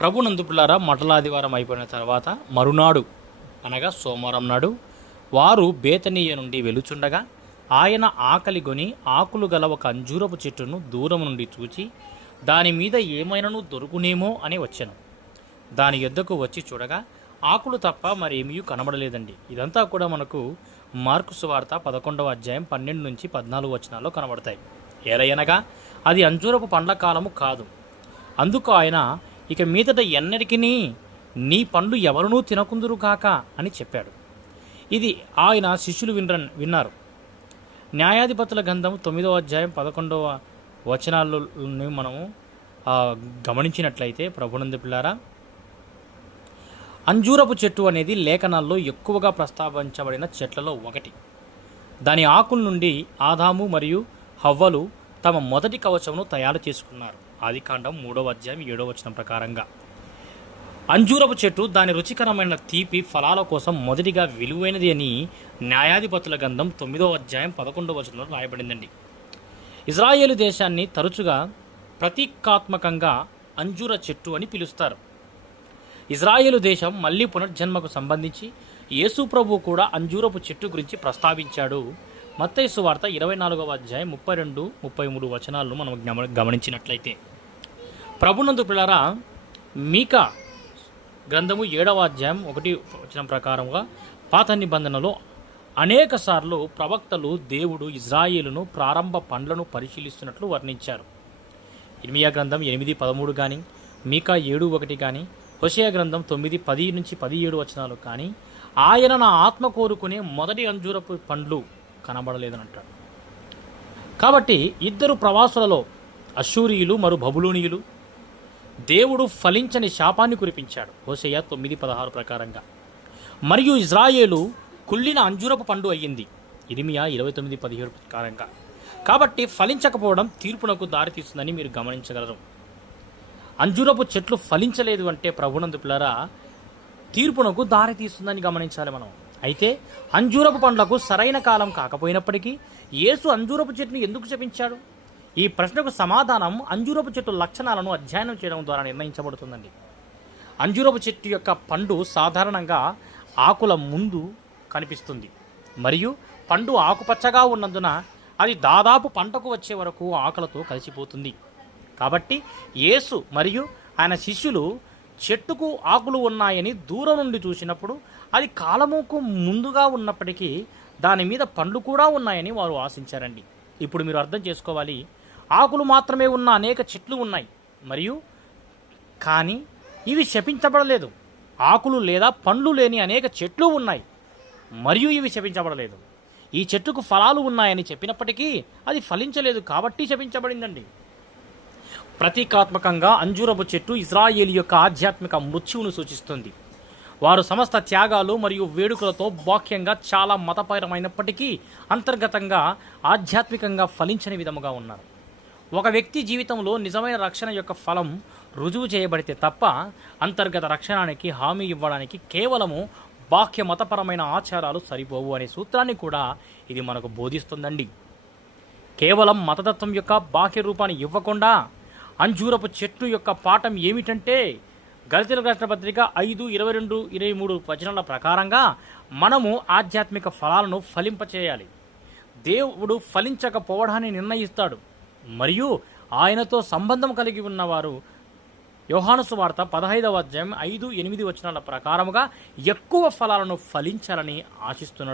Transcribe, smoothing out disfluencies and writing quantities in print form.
ప్రభునందు పిల్లారా, మటలాదివారం అయిపోయిన తర్వాత మరునాడు అనగా సోమవారం నాడు వారు బేతనీయ నుండి వెలుచుండగా ఆయన ఆకలిగొని ఆకులు గల ఒక అంజూరపు చెట్టును దూరం నుండి చూచి దాని మీద ఏమైనాను దొరుకునేమో అని వచ్చాను. దాని యొద్దకు వచ్చి చూడగా ఆకులు తప్ప మరేమీ కనబడలేదండి. ఇదంతా కూడా మనకు మార్కు సువార్త 11వ అధ్యాయం 12 నుంచి 14 వచనాల్లో కనబడతాయి. ఏలయనగా అది అంజూరపు పండ్ల కాలము కాదు. అందుకు ఆయన, ఇక మీదట ఎన్నటికీ నీ పండ్లు ఎవరునూ తినకుందురు కాక అని చెప్పాడు. ఇది ఆయన శిష్యులు విన్నారు. న్యాయాధిపతుల గ్రంథం 9వ అధ్యాయం 11వ వచనాలను మనము గమనించినట్లయితే, ప్రభునందు పిల్లారా, అంజూరపు చెట్టు అనేది లేఖనాల్లో ఎక్కువగా ప్రస్తావించబడిన చెట్లలో ఒకటి. దాని ఆకుల నుండి ఆదాము మరియు హవ్వలు తమ మొదటి కవచమును తయారు చేసుకున్నారు. ఆదికాండం 3వ అధ్యాయం 7వ వచనం ప్రకారంగా అంజూరపు చెట్టు దాని రుచికరమైన తీపి ఫలాల కోసం మొదటిగా విలువైనది అని న్యాయాధిపతుల గ్రంథం 9వ అధ్యాయం 11వ వచనంలో రాయబడిందండి. ఇజ్రాయేలు దేశాన్ని తరచుగా ప్రతీకాత్మకంగా అంజూర చెట్టు అని పిలుస్తారు. ఇజ్రాయేలు దేశం మళ్ళీ పునర్జన్మకు సంబంధించి యేసు ప్రభువు కూడా అంజూరపు చెట్టు గురించి ప్రస్తావించాడు. మత్తయి సువార్త 24వ అధ్యాయం 32, 33 వచనాలను మనం గమనించినట్లయితే, ప్రభునందు పిల్లరా, మీకా గ్రంథము 7వ అధ్యాయం 1 వచనం ప్రకారంగా పాత నిబంధనలో అనేక సార్లు ప్రవక్తలు దేవుడు ఇజ్రాయేలును ప్రారంభ పండ్లను పరిశీలిస్తున్నట్లు వర్ణించారు. ఇర్మియా గ్రంథం 8:13 కానీ, మీకా 7:1 కానీ, హోషేయ గ్రంథం 9:10 నుంచి 17 వచనాలు కానీ ఆయన నా ఆత్మ కోరుకునే మొదటి అంజూరపు పండ్లు కనబడలేదని అంటాడు. కాబట్టి ఇద్దరు ప్రవాసులలో అశ్షూరీయులు మరియు బబులోనీయులు దేవుడు ఫలించని శాపాన్ని కురిపించాడు హోషేయ 9:16 ప్రకారంగా. మరియు ఇజ్రాయేలు కుళ్ళిన అంజూరపు పండు అయ్యింది ఇర్మియా 29:17 ప్రకారంగా. కాబట్టి ఫలించకపోవడం తీర్పునకు దారితీస్తుందని మీరు గమనించగలరు. అంజూరపు చెట్లు ఫలించలేదు అంటే, ప్రభునందు పిల్లరా, తీర్పునకు దారి తీస్తుందని గమనించాలి మనం. అయితే అంజూరపు పండ్లకు సరైన కాలం కాకపోయినప్పటికీ యేసు అంజూరపు చెట్టును ఎందుకు శపించాడు? ఈ ప్రశ్నకు సమాధానం అంజూరపు చెట్టు లక్షణాలను అధ్యయనం చేయడం ద్వారా నిర్ణయించబడుతుందండి. అంజూరపు చెట్టు యొక్క పండు సాధారణంగా ఆకుల ముందు కనిపిస్తుంది మరియు పండు ఆకుపచ్చగా ఉన్నందున అది దాదాపు పంటకు వచ్చే వరకు ఆకులతో కలిసిపోతుంది. కాబట్టి యేసు మరియు ఆయన శిష్యులు చెట్టుకు ఆకులు ఉన్నాయని దూరం నుండి చూసినప్పుడు అది కాలముకు ముందుగా ఉన్నప్పటికీ దాని మీద పండ్లు కూడా ఉన్నాయని వారు ఆశించారండి. ఇప్పుడు మీరు అర్థం చేసుకోవాలి, ఆకులు మాత్రమే ఉన్న అనేక చెట్లు ఉన్నాయి మరియు కానీ ఇవి శపించబడలేదు. ఆకులు లేదా పండ్లు లేని అనేక చెట్లు ఉన్నాయి మరియు ఇవి శపించబడలేదు. ఈ చెట్టుకు ఫలాలు ఉన్నాయని చెప్పినప్పటికీ అది ఫలించలేదు కాబట్టి శపించబడిందండి. ప్రతీకాత్మకంగా అంజూరపు చెట్టు ఇజ్రాయేలు యొక్క ఆధ్యాత్మిక మృత్యువును సూచిస్తుంది. వారు సమస్త త్యాగాలు మరియు వేడుకలతో బాహ్యంగా చాలా మతపరమైనప్పటికీ అంతర్గతంగా ఆధ్యాత్మికంగా ఫలించని విధముగా ఉన్నారు. ఒక వ్యక్తి జీవితంలో నిజమైన రక్షణ యొక్క ఫలం రుజువు చేయబడితే తప్ప అంతర్గత రక్షణానికి హామీ ఇవ్వడానికి కేవలము బాహ్య మతపరమైన ఆచారాలు సరిపోవు అనే సూత్రాన్ని కూడా ఇది మనకు బోధిస్తుందండి. కేవలం మతతత్వం యొక్క బాహ్య రూపాన్ని ఇవ్వకుండా అంజూరపు చెట్టు యొక్క పాఠం ఏమిటంటే, గలతీయులకు రాసిన పత్రిక 5:22-23 వచనాల ప్రకారంగా మనము ఆధ్యాత్మిక ఫలాలను ఫలింపచేయాలి. దేవుడు ఫలించకపోవడాన్ని నిర్ణయిస్తాడు మరియు ఆయనతో సంబంధం కలిగి ఉన్నవారు యోహాను సువార్త 15వ అధ్యాయం 5-8 వచనాల ప్రకారముగా ఎక్కువ ఫలాలను ఫలించాలని ఆశిస్తున్నాడు.